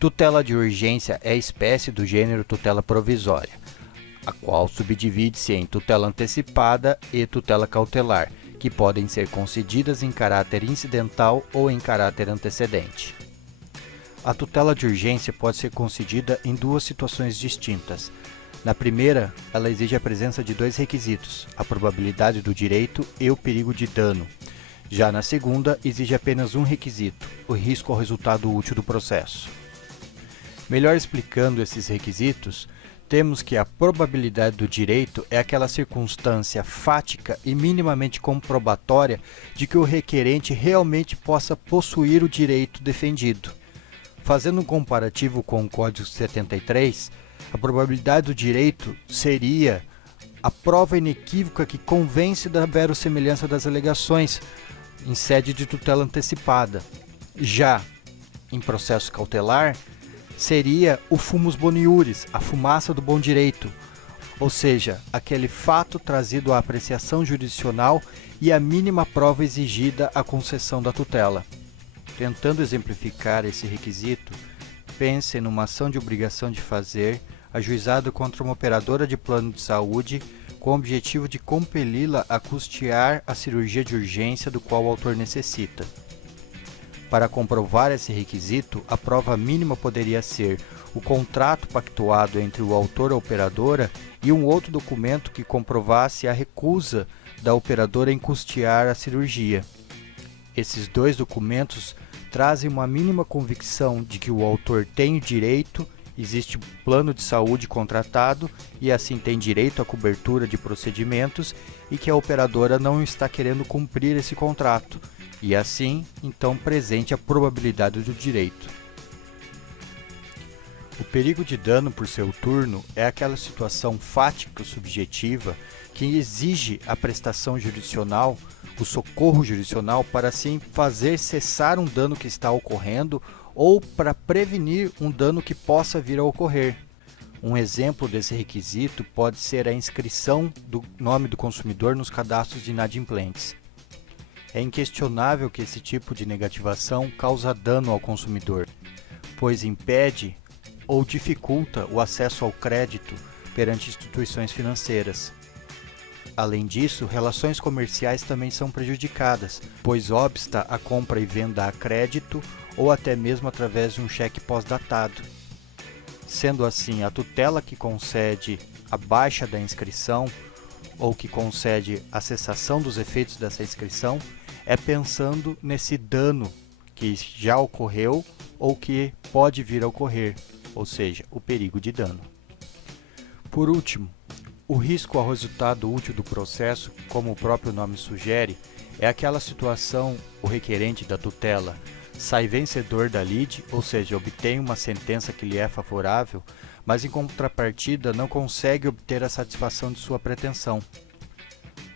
Tutela de urgência é espécie do gênero tutela provisória, a qual subdivide-se em tutela antecipada e tutela cautelar, que podem ser concedidas em caráter incidental ou em caráter antecedente. A tutela de urgência pode ser concedida em duas situações distintas. Na primeira, ela exige a presença de dois requisitos, a probabilidade do direito e o perigo de dano. Já na segunda, exige apenas um requisito, o risco ao resultado útil do processo. Melhor explicando esses requisitos, temos que a probabilidade do direito é aquela circunstância fática e minimamente comprobatória de que o requerente realmente possa possuir o direito defendido. Fazendo um comparativo com o Código 73, a probabilidade do direito seria a prova inequívoca que convence da verossemelhança das alegações em sede de tutela antecipada. Já em processo cautelar, seria o fumus boniuris, a fumaça do bom direito, ou seja, aquele fato trazido à apreciação jurisdicional e a mínima prova exigida à concessão da tutela. Tentando exemplificar esse requisito, pense numa ação de obrigação de fazer ajuizada contra uma operadora de plano de saúde com o objetivo de compeli-la a custear a cirurgia de urgência do qual o autor necessita. Para comprovar esse requisito, a prova mínima poderia ser o contrato pactuado entre o autor e a operadora e um outro documento que comprovasse a recusa da operadora em custear a cirurgia. Esses dois documentos trazem uma mínima convicção de que o autor tem o direito, existe um plano de saúde contratado e assim tem direito à cobertura de procedimentos e que a operadora não está querendo cumprir esse contrato. E assim, então, presente a probabilidade do direito. O perigo de dano, por seu turno, é aquela situação fática subjetiva que exige a prestação jurisdicional, o socorro jurisdicional, para assim fazer cessar um dano que está ocorrendo ou para prevenir um dano que possa vir a ocorrer. Um exemplo desse requisito pode ser a inscrição do nome do consumidor nos cadastros de inadimplentes. É inquestionável que esse tipo de negativação causa dano ao consumidor, pois impede ou dificulta o acesso ao crédito perante instituições financeiras. Além disso, relações comerciais também são prejudicadas, pois obsta a compra e venda a crédito ou até mesmo através de um cheque pós-datado. Sendo assim, a tutela que concede a baixa da inscrição ou que concede a cessação dos efeitos dessa inscrição é pensando nesse dano que já ocorreu ou que pode vir a ocorrer, ou seja, o perigo de dano. Por último, o risco ao resultado útil do processo, como o próprio nome sugere, é aquela situação o requerente da tutela sai vencedor da lide, ou seja, obtém uma sentença que lhe é favorável, mas em contrapartida não consegue obter a satisfação de sua pretensão.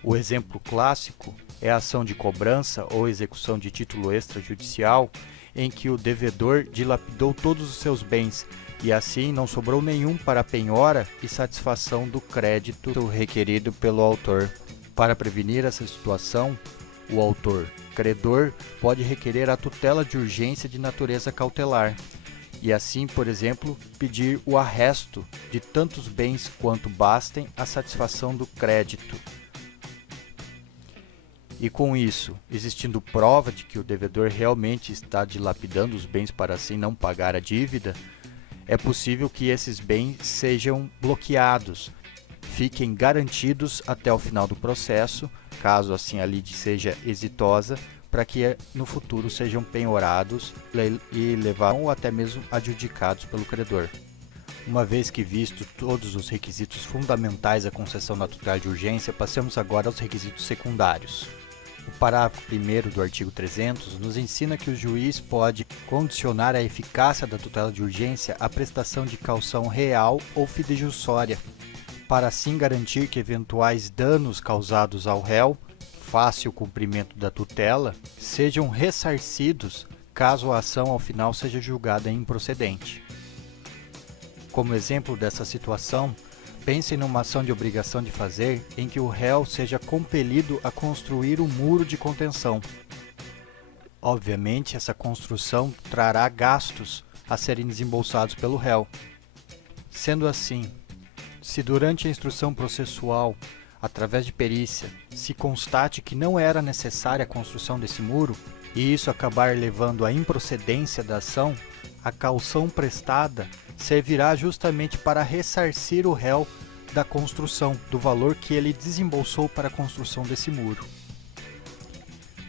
O exemplo clássico é a ação de cobrança ou execução de título extrajudicial, em que o devedor dilapidou todos os seus bens e assim não sobrou nenhum para a penhora e satisfação do crédito requerido pelo autor. Para prevenir essa situação, o autor, credor, pode requerer a tutela de urgência de natureza cautelar e assim, por exemplo, pedir o arresto de tantos bens quanto bastem à satisfação do crédito. E com isso, existindo prova de que o devedor realmente está dilapidando os bens para assim não pagar a dívida, é possível que esses bens sejam bloqueados, fiquem garantidos até o final do processo, caso assim a lide seja exitosa, para que no futuro sejam penhorados e levados ou até mesmo adjudicados pelo credor. Uma vez que visto todos os requisitos fundamentais à concessão da tutela de urgência, passemos agora aos requisitos secundários. O parágrafo 1º do artigo 300 nos ensina que o juiz pode condicionar a eficácia da tutela de urgência à prestação de caução real ou fidejussória, para assim garantir que eventuais danos causados ao réu, face o cumprimento da tutela, sejam ressarcidos caso a ação ao final seja julgada improcedente. Como exemplo dessa situação, pense numa ação de obrigação de fazer em que o réu seja compelido a construir um muro de contenção. Obviamente, essa construção trará gastos, a serem desembolsados pelo réu. Sendo assim, se durante a instrução processual, através de perícia, se constate que não era necessária a construção desse muro, e isso acabar levando à improcedência da ação, a caução prestada servirá justamente para ressarcir o réu da construção, do valor que ele desembolsou para a construção desse muro.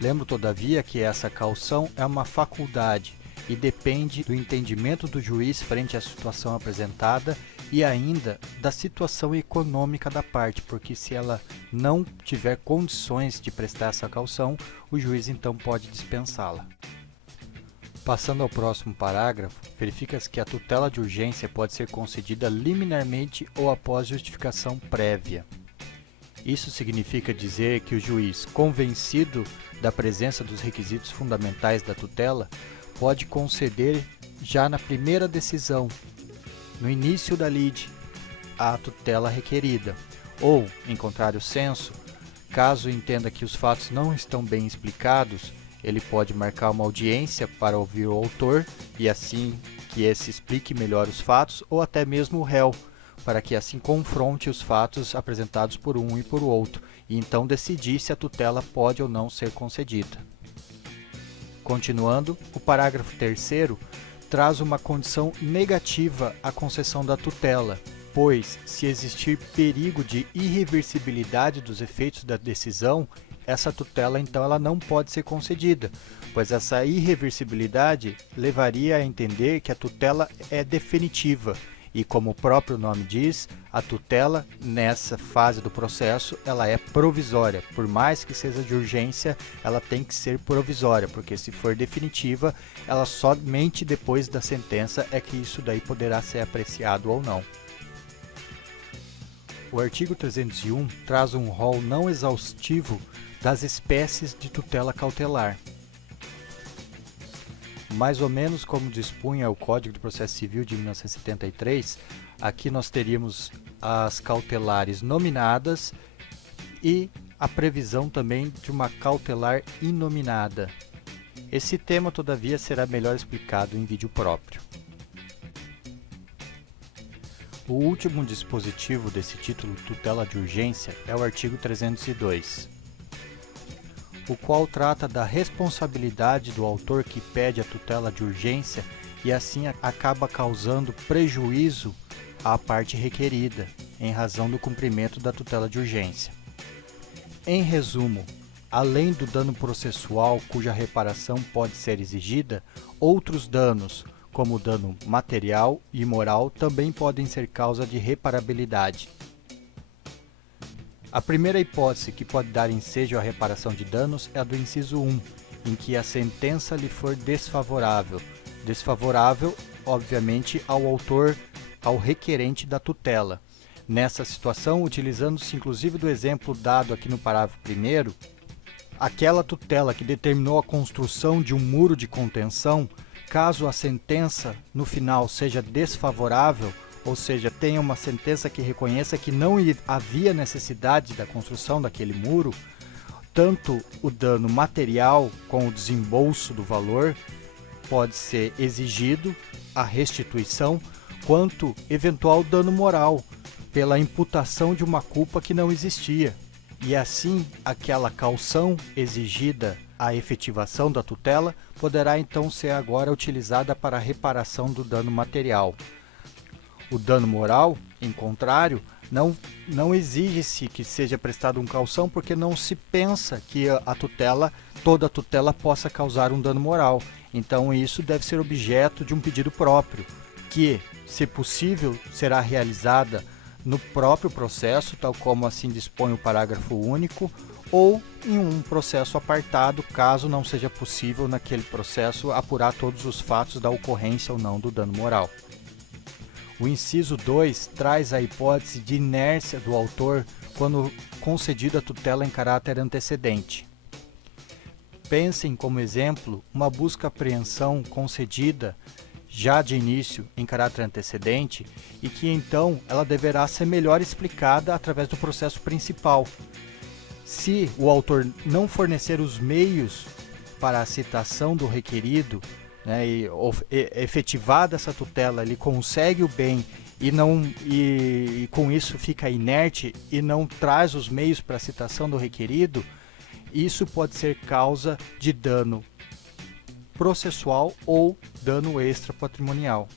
Lembro, todavia, que essa caução é uma faculdade e depende do entendimento do juiz frente à situação apresentada e ainda da situação econômica da parte, porque se ela não tiver condições de prestar essa caução, o juiz então pode dispensá-la. Passando ao próximo parágrafo, verifica-se que a tutela de urgência pode ser concedida liminarmente ou após justificação prévia. Isso significa dizer que o juiz, convencido da presença dos requisitos fundamentais da tutela, pode conceder já na primeira decisão, no início da lide, a tutela requerida, ou, em contrário senso, caso entenda que os fatos não estão bem explicados, ele pode marcar uma audiência para ouvir o autor e assim que esse explique melhor os fatos, ou até mesmo o réu, para que assim confronte os fatos apresentados por um e por outro, e então decidir se a tutela pode ou não ser concedida. Continuando, o parágrafo 3º traz uma condição negativa à concessão da tutela, pois, se existir perigo de irreversibilidade dos efeitos da decisão, essa tutela então ela não pode ser concedida, pois essa irreversibilidade levaria a entender que a tutela é definitiva, e como o próprio nome diz, a tutela, nessa fase do processo, ela é provisória. Por mais que seja de urgência, ela tem que ser provisória, porque se for definitiva, ela somente depois da sentença é que isso daí poderá ser apreciado ou não. O artigo 301 traz um rol não exaustivo das espécies de tutela cautelar. Mais ou menos como dispunha o Código de Processo Civil de 1973, aqui nós teríamos as cautelares nominadas e a previsão também de uma cautelar inominada. Esse tema, todavia, será melhor explicado em vídeo próprio. O último dispositivo desse título tutela de urgência é o artigo 302. O qual trata da responsabilidade do autor que pede a tutela de urgência e assim acaba causando prejuízo à parte requerida, em razão do cumprimento da tutela de urgência. Em resumo, além do dano processual cuja reparação pode ser exigida, outros danos, como o dano material e moral, também podem ser causa de reparabilidade. A primeira hipótese que pode dar ensejo à reparação de danos é a do inciso 1, em que a sentença lhe for desfavorável. Desfavorável, obviamente, ao autor, ao requerente da tutela. Nessa situação, utilizando-se inclusive do exemplo dado aqui no parágrafo 1º, aquela tutela que determinou a construção de um muro de contenção, caso a sentença no final seja desfavorável, ou seja, tenha uma sentença que reconheça que não havia necessidade da construção daquele muro, tanto o dano material com o desembolso do valor pode ser exigido, a restituição, quanto eventual dano moral, pela imputação de uma culpa que não existia. E assim, aquela caução exigida à efetivação da tutela poderá então ser agora utilizada para a reparação do dano material. O dano moral, em contrário, não exige-se que seja prestado um caução, porque não se pensa que toda a tutela possa causar um dano moral. Então isso deve ser objeto de um pedido próprio, que, se possível, será realizada no próprio processo, tal como assim dispõe o parágrafo único, ou em um processo apartado, caso não seja possível naquele processo apurar todos os fatos da ocorrência ou não do dano moral. O inciso 2 traz a hipótese de inércia do autor quando concedida a tutela em caráter antecedente. Pensem como exemplo uma busca-apreensão concedida já de início em caráter antecedente e que então ela deverá ser melhor explicada através do processo principal. Se o autor não fornecer os meios para a citação do requerido né, efetivada essa tutela, ele consegue o bem e com isso fica inerte e não traz os meios para a citação do requerido, isso pode ser causa de dano processual ou dano extrapatrimonial.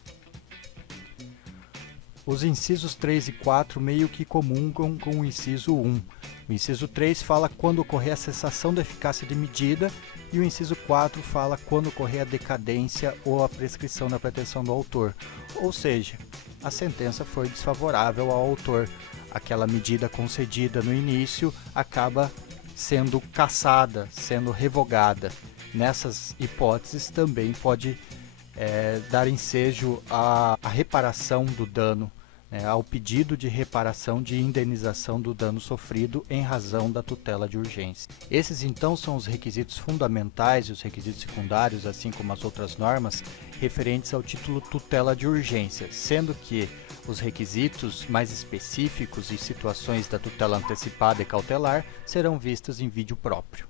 Os incisos 3 e 4 meio que comungam com o inciso 1. O inciso 3 fala quando ocorrer a cessação da eficácia de medida e o inciso 4 fala quando ocorrer a decadência ou a prescrição da pretensão do autor. Ou seja, a sentença foi desfavorável ao autor. Aquela medida concedida no início acaba sendo cassada, sendo revogada. Nessas hipóteses também pode dar ensejo à reparação do dano, ao pedido de reparação de indenização do dano sofrido em razão da tutela de urgência. Esses então são os requisitos fundamentais e os requisitos secundários, assim como as outras normas, referentes ao título tutela de urgência, sendo que os requisitos mais específicos e situações da tutela antecipada e cautelar serão vistos em vídeo próprio.